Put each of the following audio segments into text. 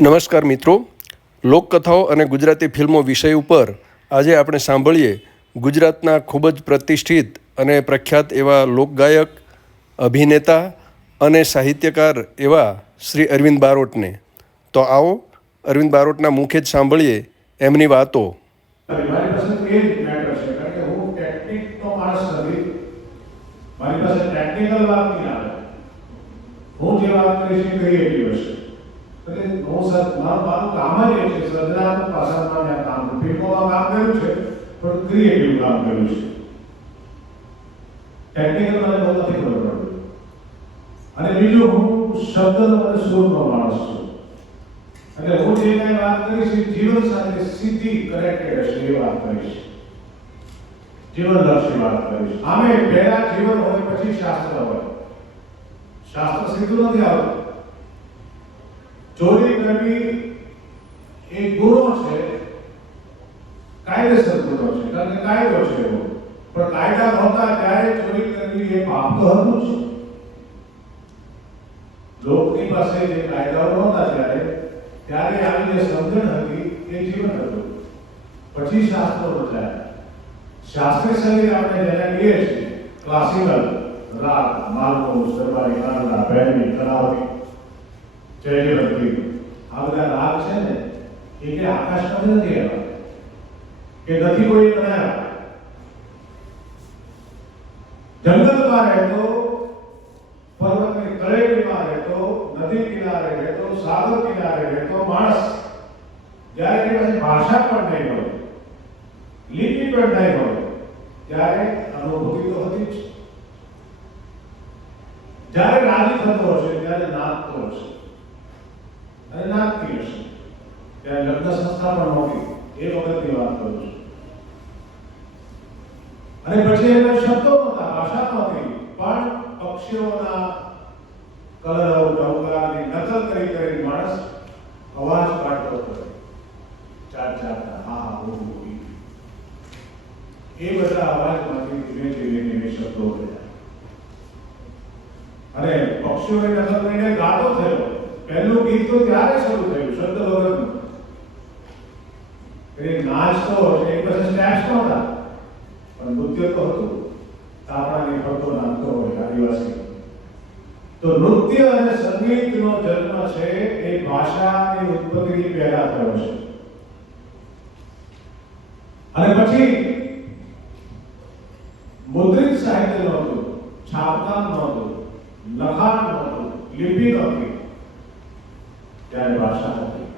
નમસ્કાર મિત્રો, લોકકથાઓ અને ગુજરાતી ફિલ્મો વિષય ઉપર આજે આપણે સાંભળીએ ગુજરાતના ખૂબ જ પ્રતિષ્ઠિત અને પ્રખ્યાત એવા લોકગાયક, અભિનેતા અને સાહિત્યકાર એવા શ્રી અરવિંદ બારોટને. તો આવો અરવિંદ બારોટના મુખે જ સાંભળીએ એમની વાતો. મારી પાસે એ જ મેટર છે કારણ કે હું ટેકનિકનો માણસ નથી. મારી પાસે ટેકનિકલ વાત નહીં આવે. હું જે વાત કરીશ એ ક્રિએટિવ હશે. એટલે હું મારું કામ જ એ છે સર્જનાત્મક પાસામાં મેં કામ કર્યું. ફિલ્મોમાં કામ કર્યું છે પણ ક્રિએટિવ કામ કર્યું છે. ટેકનિકલ મને બહુ નથી ખબર પડતી. અને બીજું હું શબ્દનો અને સૂરનો માણસ છું. એટલે હું જે કંઈ વાત કરીશ એ જીવન સાથે સીધી કનેક્ટેડ હશે એ વાત કરીશ. જીવનલક્ષી વાત કરીશ. આમે પહેલા જીવન હોય પછી શાસ્ત્ર હોય. શાસ્ત્ર સીધું નથી આવતું. ચોરી કરવી એ ગુનો છે, કાયદેસર ગુનો છે, કારણ કે કાયદો છે એવો. પણ કાયદા નહોતા ત્યારે ચોરી કરવી એ પાપ તો હતું જ. લોકની પાસે જે કાયદાઓ નહોતા ત્યારે આવી જે સમજણ હતી એ જીવન હતું. પછી શાસ્ત્રો રચાયા. શાસ્ત્રીય સંગીત આપણે જેને કહીએ છીએ ક્લાસિકલ રાગ, માલગુમ, સરબારી, કાંડા, ભૈરવી, કરાવતી, જયજયવંતી, આ બધા રાગ છે ને એ કે આકાશમાંથી નથી આવ્યા કે નથી કોઈ બનાવ્યા. જંગલમાં રહેતો, પર્વતની તળેટીમાં રહેતો, નદી કિનારે રહેતો, સાગર કિનારે રહેતો માણસ જ્યારે તેની પાસે ભાષા પણ નહીં હોય, લિપિ પણ નહીં હોય, ત્યારે અનુભૂતિ તો હતી જ. જ્યારે રાજી થતો હશે ત્યારે નાચતો હશે અને નાચતી હશે. ત્યારે લગ્ન સંસ્થા પણ નહોતી એ વખતની વાત કરું છું. અને પછી એના શબ્દો નહોતા, ભાષા નહોતી, પણ પક્ષીઓના કલરવ, ટહુકારની નકલ કરી માણસ અવાજ કાઢતો હતો. જાતના હા હા એ બધા અવાજમાંથી ધીમે ધીમે શબ્દો થયા. અને પક્ષીઓની નકલ કરીને ગાતો થયો. પહેલું ગીત તો ત્યારે શરૂ થયું શબ્દ વગરનું. એ નાચતો એક પાસે સ્ટેપ્સ નહોતા પણ નૃત્ય તો હતું. તાપણાની ફરતો નાચતો હોય આદિવાસી. તો નૃત્ય અને સંગીતનો જન્મ છે એ ભાષાની ઉત્પત્તિની પહેલા થયો છે. અને પછી મુદ્રિત સાહિત્ય નહોતું, છાપકામ નહોતું, લખાણ નહોતું, લિપિ નહોતી, ત્યારે ભાષા હતી.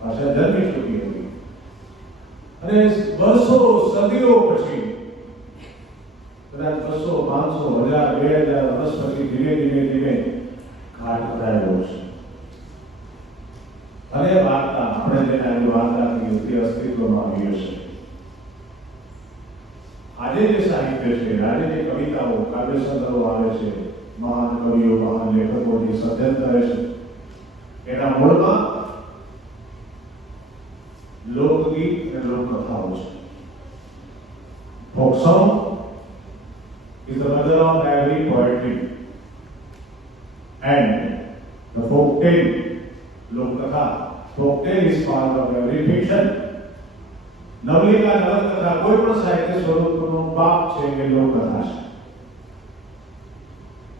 ભાષા જન્મી ચૂકી હતી. અને વર્ષો, સદીઓ પછી, કદાચ 200, 500, 1000, 2000 વર્ષ પછી ધીમે ઘાટ ભરાયેલો છે. અને વાર્તા આપણે જેને આજે વાર્તા કહીએ તે અસ્તિત્વમાં આવી હશે. આજે જે સાહિત્ય છે, આજે જે કવિતાઓ, કાવ્ય સંગ્રહો આવે છે, મહાન કવિઓ, મહાન લેખકો જે સર્જન કરે છે, એના મૂળમાં લોકગીત અને લોકકથાઓ છે. Folk song is the mother of every poetry, and the folk tale, lokatha, folk tale is part of every fiction. નવલિકા, નવલકથા, કોઈ પણ સાહિત્ય સ્વરૂપનું બાપ છે એ લોકકથા છે.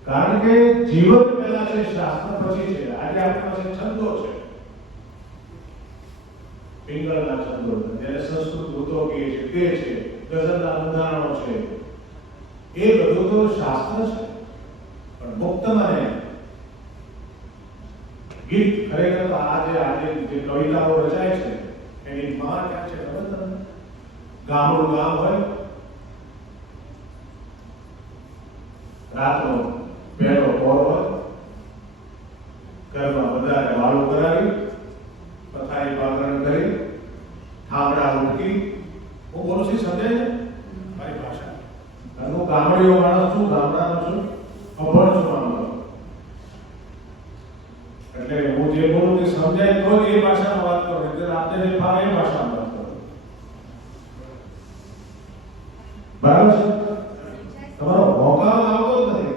કારણ કે જીવન પહેલા છે, શાસ્ત્ર પછી છે. આજે આપણી પાસે છંદો છે, પિંગળના છંદો, જેને સંસ્કૃત વૃત્તો કહીએ છીએ તે છે, ગઝલના બંધારણો છે, એ બધું તો શાસ્ત્ર છે. પણ મુક્ત મને ગીત ખરેખર આજે જે કવિતાઓ રચાય છે એની માં ક્યાં છે ખબર તમને? ગામડું ગામ હોય, રાતનો પહેલો પોર હોય, ઘરમાં બધાને વાળું કરાવી, પથારી પાગરણ કરી, ઠામડા ઉઠકી. હું બોલું છું સમજાય છે મારી ભાષા? હું ગામડીઓ માણસ છું, ગામડાનો છું, અભણ છું માણસ. એટલે હું જે બોલું તે સમજાય તો જ એ ભાષામાં વાત કરું, એટલે આપણે જે ફાવે એ ભાષામાં વાત કરું. બરાબર છે? તમારો હોકારો આવતો જ નથી.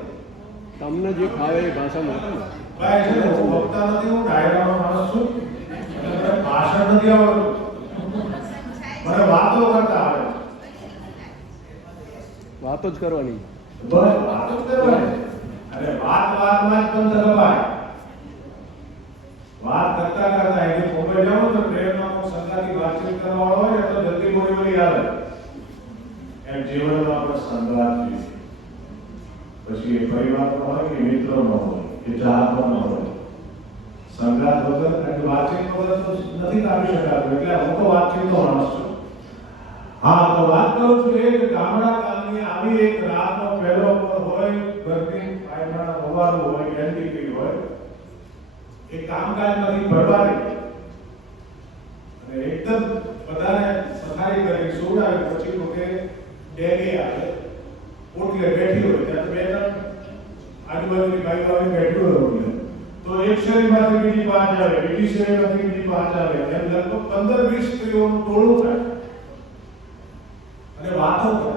તમને જે હા એ ભાષામાં હતું ને. ભાઈ છે ને, હું વક્તા નથી, હું ડાયરાનો માણસ છું. અને મને ભાષણ નથી આવડતું. મને વાતો કરતા આવે છે. વાતો જ કરવાની. બસ વાતો જ કરવાની. અને વાતમાં જ પંથ કપાય. વાત કરતા કરતા એ મુંબઈ જાઓ તો ટ્રેનમાં કોઈ સંગાથી વાતચીત કરવા વાળો હોય ને તો જલ્દી બોલી આવે. એમ જીવનમાં આપણે સંગાત જોઈએ. પછી એ પરિવારનો હોય કે મિત્રોનો હોય કે ચાહકોનો હોય. સંગાત વગર અને વાતચીત વગર તો નથી કાઢી શકાતું. એટલે હું તો વાતચીતનો માણસ છું. હા, તો વાત કરું છું એ ગામડા ગામની આવી એક રાતનો પહેલો હોય, ઘરની પાયમાના હોવાનું હોય, એનડીપી હોય. એ કામકાજમાંથી ભરવાની અને એકદમ બધાને પથારી કરી સુવડાવી પછી પોતે ડેરી આવે પોટલે બેઠી હોય ત્યાં બે ત્રણ આજુબાજુની બાઈકો આવીને બેઠી હોય તો એક શેરીમાંથી બીજી પાંચ આવે, બીજી શેરીમાંથી બીજી પાંચ આવે, એમ લગભગ 15-20 સ્ત્રીઓનું ટોળું થાય અને વાતો કરે.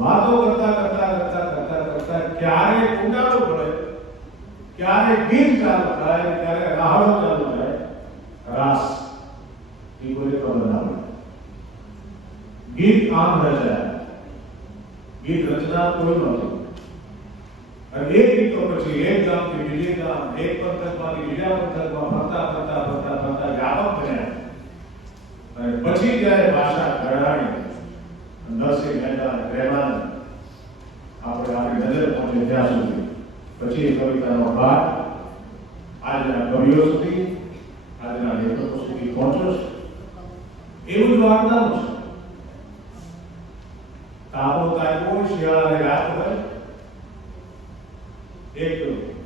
વાતો કરતા કરતા કરતા કરતા કરતા ક્યારે કુંડાળો પડે, ક્યારે ગીત ચાલુ થાય, ક્યારે રાહડો ચાલુ થાય, રાસ એ કોઈ તો બનાવે. ગીત આમ રચાય, ગીત રચના કોઈ નહોતું. અને એ ગીતો પછી એક ગામથી બીજે ગામ, એક પંથકમાંથી બીજા પંથકમાં ફરતા ફરતા ફરતા ફરતા વ્યાપક બન્યા. અને પછી જ્યારે ભાષા ઘડાણી નરસિંહ મહેતા, રહેમાન આપણે આપણી નજર પહોંચે ત્યાં સુધી પછી એ કવિતાનો ભાગ આજના કવિઓ સુધી, આજના લેખકો સુધી પહોંચ્યો છે. એવું જ વાર્તાનું છે. તાપો તાપ્યો હોય, શિયાળાની રાત હોય, એક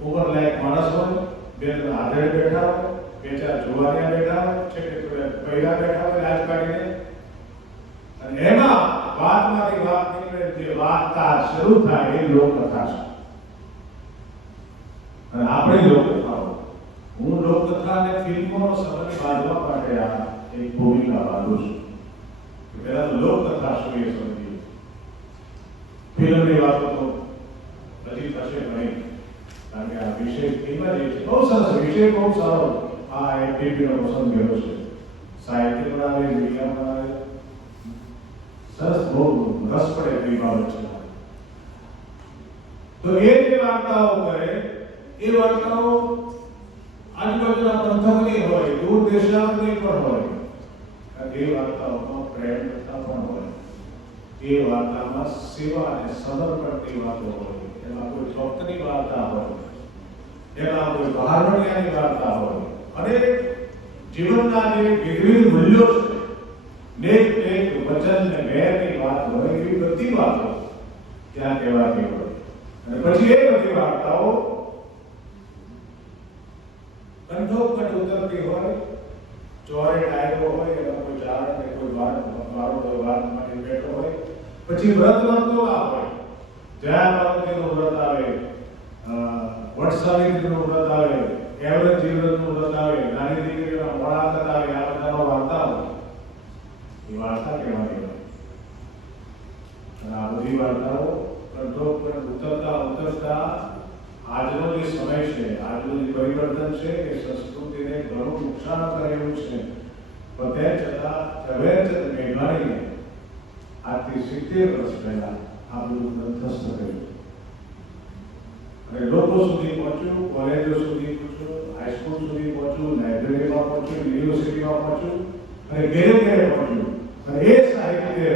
ઉંમરલાયક માણસ હોય, બે ત્રણ આધેડ બેઠા હોય, બે ચાર જુવાનિયા બેઠા હોય, છેલ્લે પહેલા બેઠા હોય લાજ કાઢીને, અને એમાં વાતમાંથી વાત નીકળે, જે વાર્તા શરૂ થાય એ લોકકથા છે. અને આપણી લોકકથાઓ, હું લોકકથા અને ફિલ્મોનો સંબંધ બાંધવા માટે આ એક ભૂમિકા બાંધું છું. પહેલા તો લોકકથા શું એ સમજીએ. ફિલ્મની વાતો તો બધી થશે નહીં, કારણ કે આ વિષય ફિલ્મ જ છે. બહુ સરસ વિષય, બહુ સારો આ એમપીપીનો પસંદ કર્યો છે. સાહિત્ય પણ આવે, મીડિયા પણ આવે, સરસ, બહુ રસપ્રદ એવી બાબત છે. તો એ જે વાર્તાઓ કરે એ વાર્તાઓ આજુબાજુના પંથકની હોય, દૂર દેશાંતની પણ હોય. એ વાર્તાઓમાં પ્રેમ કથા પણ હોય, એ વાર્તામાં સેવા અને સમર્પણની વાતો હોય, એમાં કોઈ ભક્તની વાર્તા હોય, એમાં કોઈ બહારવટિયાની વાર્તા હોય, અને જીવનના જે વિવિધ મૂલ્યો છે, નેક નેક વચન ને વેરની વાત હોય, એવી બધી વાતો ત્યાં કહેવાતી હોય. અને પછી એ બધી વાર્તાઓ કંઠોકંઠ ઉતરતી હોય, ચોરે ડાયરો હોય, એમાં કોઈ ચારણ કે કોઈ વાત માટે બેઠો હોય. પછી વ્રત વર્તોલા હોય, જયા પાર્વતીનું વ્રત આવે, વટસાવિત્રીનું વ્રત આવે, એવરેજ જીવનનું વ્રત આવે, નાની દીકરીના મોળાકત આવે, આ બધાનો વાર્તા હોય. એ વાર્તા કહેવાની હોય. અને આ બધી વાર્તાઓ કંઠોકંઠ ઉતરતા ઉતરતા આજનો જે સમય છે, આજનું જે પરિવર્તન છે, એ સંસ્કૃતિને ઘણું નુકસાન કરે એવું છે. પણ તેમ છતાં ઝવેરચંદ મેઘાણીએ આજથી 70 વર્ષ પહેલા આ બધું ગ્રંથસ્થ કર્યું અને લોકો સુધી પહોંચ્યું, કોલેજો સુધી પહોંચ્યું, હાઈસ્કૂલ સુધી પહોંચ્યું, લાઇબ્રેરીમાં પહોંચ્યું, યુનિવર્સિટીમાં પહોંચ્યું અને ઘેરે ઘેરે પહોંચ્યું. અને એ સાહિત્ય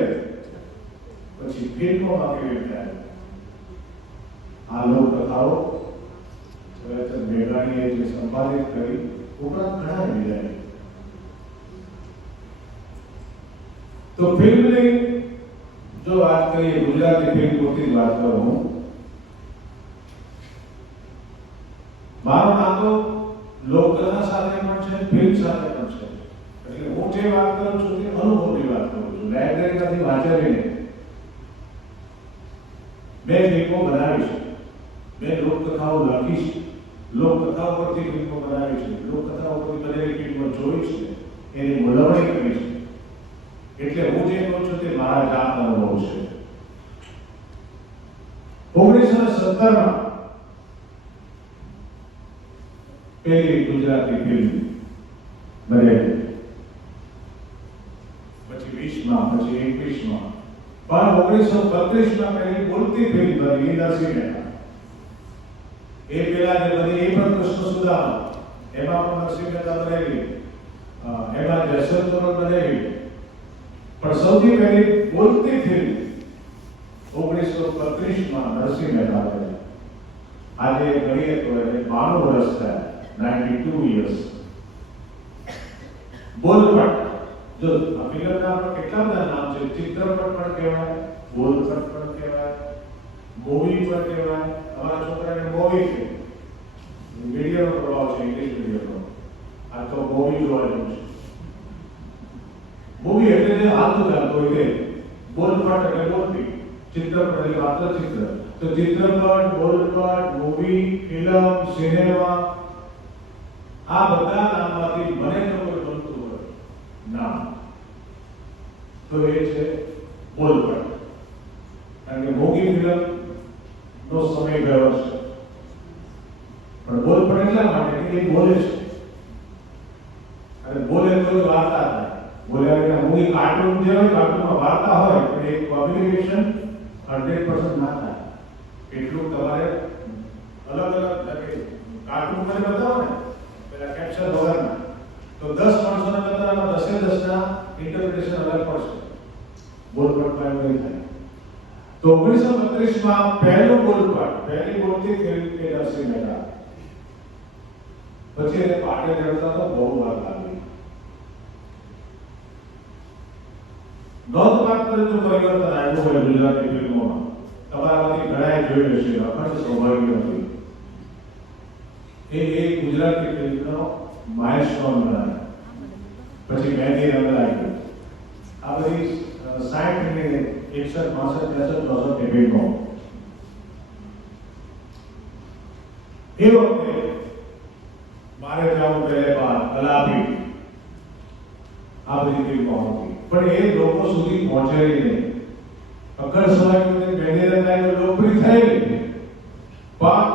પછી ફિલ્મોમાં કેવી રીતે આવ્યું. આ લોકકથાઓ ઝવેરચંદ મેઘાણીએ જે સંપાદિત કરી, ઉપરાંત ઘણા બીજા. તો ફિલ્મની જો વાત કરીએ, ગુજરાતી ફિલ્મ પૂરતી જ વાત કરું હું. મારું નામ તો લોકકથા સાથે પણ છે, ફિલ્મ સાથે પણ છે. એટલે હું જે વાત કરું છું તે અનુભવની વાત કરું છું, લાઇબ્રેરીમાંથી વાંચેલી. મેં ફિલ્મો બનાવી છે, મેં લોકકથાઓ લખી છે, લોકકથાઓ પરથી ફિલ્મો બનાવી છે, લોકકથાઓ પરથી બનેલી ફિલ્મો જોઈ છે, એની મૂલવણી કરી છે. એટલે હું જે કહું છું તે મારા જાત અનુભવ છે. 1970માં પહેલી ગુજરાતી ફિલ્મ બનેલી. પછી 20માં, પછી 21માં, પણ 1932માં પહેલી બોલતી ફિલ્મ બની નરસિંહ મહેતા. એ પહેલા જે બની એ પણ કૃષ્ણ સુદામા, એમાં પણ નરસિંહ મહેતા બનેલી, એમાં જસવંત તોરલ બનેલી. પણ સૌથી પહેલી બોલતી ફિલ્મ 1932માં નરસિંહ મહેતા બની. આજે ગણીએ તો એને 92 વર્ષ થયા, 92 years. બોલપટ, જો આ ફિલ્મના પણ કેટલા બધા નામ છે. ચિત્રપટ પણ કહેવાય, બોલપટ પણ કહેવાય, મૂવી પણ કહેવાય. અમારા છોકરાને મૂવી છે, મીડિયાનો પ્રભાવ છે, ઇંગ્લિશ મીડિયમનો. આ તો મૂવી જોવાનું છે. મૂવી એટલે જે હાલતું ચાલતું હોય તે. બોલપટ એટલે બોલતી, ચિત્રપટ એટલે માત્ર ચિત્ર. તો ચિત્રપટ, બોલપટ, મૂવી, ફિલ્મ, સિનેમા, આ બધા નામમાંથી મને તો કોઈ ગમતું હોય નામ તો એ છે બોલપટ. કારણ કે મોગી ફિલ્મ નો સમય ગયો છે, પણ બોલપટ એટલા માટે કે એ બોલે છે, અને બોલે તો જ વાર્તા થાય. બોલ્યા વગર મૂવી કાર્ટૂન જે હોય, કાર્ટૂનમાં વાર્તા હોય, પણ એ કોમ્યુનિકેશન 100% ના થાય. એટલું તમારે અલગ અલગ કાર્ટૂન મને બતાવો ને પેલા કેપ્શન વગરના, તો 10 માણસોને બતાવવામાં 10 ઇન્ટરપ્રિટેશન અલગ પડશે. બોલપટમાં એવું નહીં થાય. તો 1932માં પહેલું બોલપટ, પહેલી બોલતી ફિલ્મ એ નરસિંહ મહેતા. પછી એને પાટે ચડતા તો બહુ વાર લાગી. નોંધપાત્ર જો પરિવર્તન આવ્યું હોય ગુજરાતી ફિલ્મોમાં, તમારામાંથી ઘણાએ જોયું હશે, અખંડ સ્વાભાવિક હતી. એ ગુજરાતી ફિલ્મનો માઇલસ્ટોન બનાવ્યો. પછી મહેંદી રંગ લાગ્યો. આ બધી 60 ને 61, 62, 63, 64 ની ફિલ્મો. એ વખતે મારે જાવું પહેલે બાર, કલાપી, આ બધી ફિલ્મો હતી, પણ એ લોકો સુધી પહોંચેલી નહીં. અખંડ સ્વાભાવિક મહેંદી રંગ લાગ્યો લોકપ્રિય થયેલી, પણ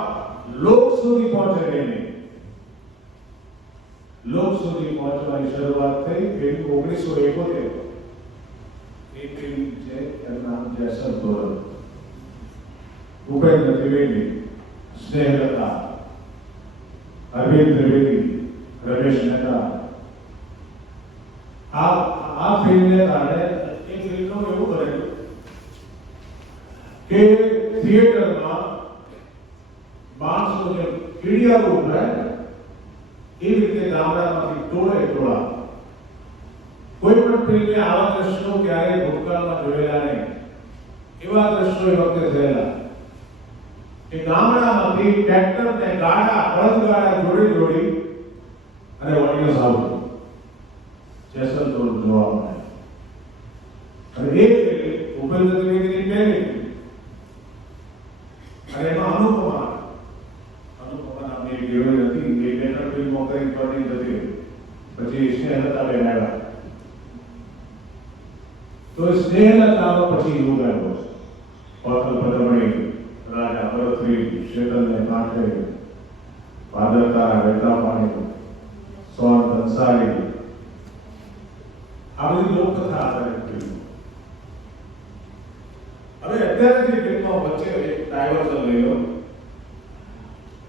લોક સુધી પહોંચેલી નહીં. લોક સુધી પહોંચવાની શરૂઆત થઈ ફિલ્મ 1971. એ ફિલ્મ છે, એનું નામ જસવંત તોરલ. ભૂપેન્દ્ર ત્રિવેદી, સ્નેહલતા, અરવિંદ ત્રિવેદી, રમેશ મહેતા. આ ફિલ્મને કારણે એ ફિલ્મનું એવું કરેલું કે થિયેટરમાં માણસો જે કીડિયારો ઉભરાય એવી રીતે ગામડામાંથી ટોળા કોઈ પણ ફિલ્મે આવા દ્રશ્યો ક્યારેય ભૂતકાળમાં જોયેલા નહીં. એવા દ્રશ્યો એ વખતે થયેલા કે ગામડામાંથી ટ્રેક્ટર ને ગાડા, બળદગાડા જોડી અને ઓડિયન્સ આવતું જસવંત તોરલ જોવા મળે. અને એ ભૂપેન્દ્ર ત્રિવેદીની પહેલી, અને એમાં અનુપમા નામની એક હિરોઈન હતી. એ બેનર ફિલ્મો કરી પડી જતી, પછી સ્નેહલતા બેન આવ્યા. તો સ્નેહલતાનો પછી યુગ આવ્યો. પાતલ પદમણી, રાજા ભરતરી, શેતલને કાંઠે, ભાદરકા, વહેતા પાણી, સોન કંસારી, આ બધી લોકકથા આધારિત ફિલ્મો. હવે અત્યારે જે ફિલ્મો વચ્ચે એક ડાયવર્ઝન લઈ લો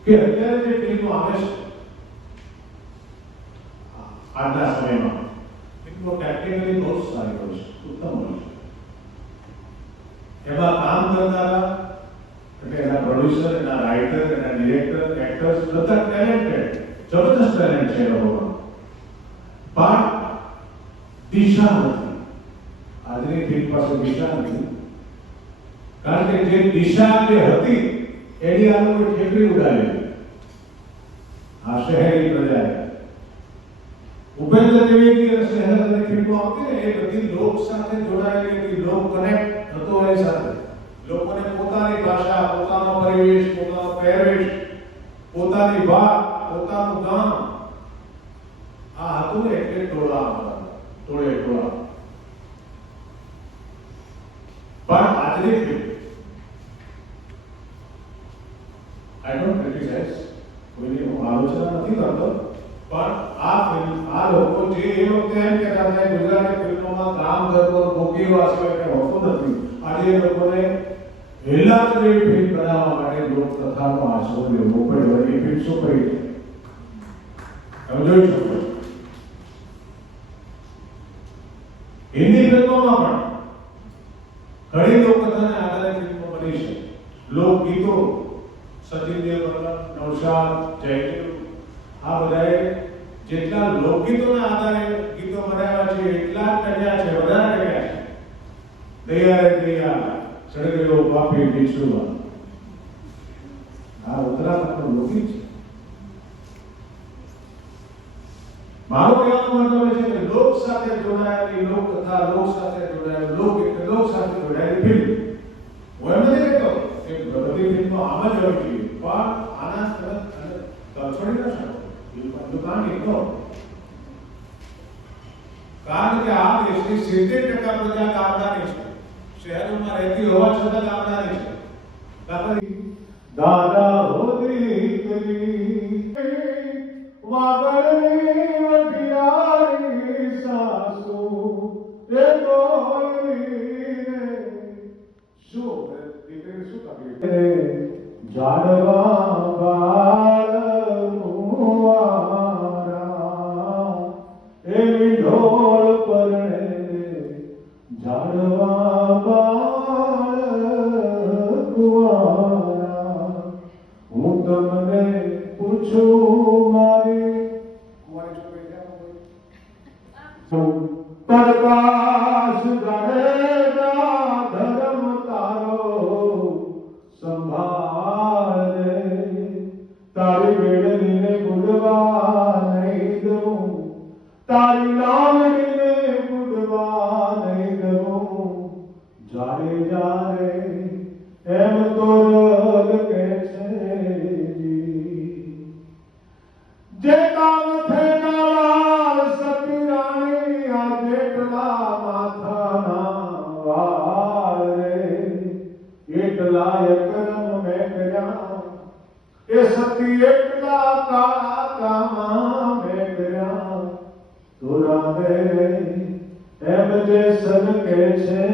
કે અત્યારે જે ફિલ્મો આવે છે આજના સમયમાં, ફિલ્મો ટેકનિકલી બહુ સારી હોય છે, ઉત્તમ હોય છે. એમાં કામ કરનારા એટલે એના પ્રોડ્યુસર, એના રાઇટર, એના ડિરેક્ટર, એક્ટર્સ બધા ટેલેન્ટેડ, જબરદસ્ત ટેલેન્ટ છે એ લોકોમાં. પણ દિશા નથી. આજની ફિલ્મ પાસે દિશા નથી, કારણ કે જે દિશા જે હતી એની આ લોકો ઠેકડી ઉડાડી. આ શહેરી પ્રજાએ ભૂપેન્દ્ર ત્રિવેદી અને સ્નેહલતાની ફિલ્મો આવતી ને, એ બધી લોક સાથે જોડાયેલી હતી, લોક કનેક્ટ થતો એની સાથે. લોકોને પોતાની ભાષા, પોતાનો પરિવેશ, પોતાનો પહેરવેશ, પોતાની વાત, પોતાનું ગામ, આ હતું ને એટલે ટોળા. પણ આજની ફિલ્મ, I don't criticize, કોઈની હું આલોચના નથી કરતો, પણ આ લોકો જે એ વખતે એમ કહેતા હતા કે ગુજરાતી ફિલ્મોમાં કામ કરવો ભોગી વાસવા એટલે હોતું નથી. આજે એ લોકોને હેલા જેવી ફિલ્મ બનાવવા માટે લોકકથાનો આશરો લેવો પડ્યો. એ ફિલ્મ શું કરી છે તમે જોઈ શકો છો. હિન્દી ફિલ્મોમાં પણ ઘણી લોકકથાને આધારે ફિલ્મો બની છે. લોકગીતો સચિન દેવબર્મન, નૌશાદ, જયદેવ આ બધાએ જેટલા લોકગીતોના આધારે ગીતો બનાવ્યા છે એટલા જ ટક્યા છે, વધારે ટક્યા છે. દયા રે દયા સળગેલો પાપી બિછુઆ આ ઉત્તરાખંડનો લોકગીત છે. મારો કહેવાનો મતલબ એ છે કે લોક સાથે જોડાયેલી લોકકથા, લોક સાથે જોડાયેલું લોકગીત, લોક સાથે જોડાયેલી ફિલ્મ. હું એમ નથી કહેતો કે બધી ફિલ્મો આમ જ હોવી જોઈએ, પણ આના તરછોડી ન શકો. You can't ignore. કારણ કે આ દેશની 70% પ્રજા ગામડાની છે. શહેરોમાં રહેતી હોવા છતાં ગામડાની છે. દાદા હોદી કરી વાગડની વઢિયારી સાસુ એ કોઈની શું દીકરી શું તકલીફ જાડવા બાળ મુવારા એવી ઢોળ પરણે જાડવા બાળ કુવારા. હું તમને પૂછું મારી પ્રકાશ ગણેશા ધર્મ તારો સંભાળે. તારી વેડલીને બુડવા નહીં દઉં, તારી લાવણીને બુડવા નહીં દઉં. જારે જારે એમ તો રગ કે છે જે કામ થેનાર સતીરાણી આ જેટલા માથાના વાળ રે એટલા એકરમ મેં કર્યા એ સતી એટલા કાળા કામા મેં કર્યા. તોરા રે એમ જે સદ કે છે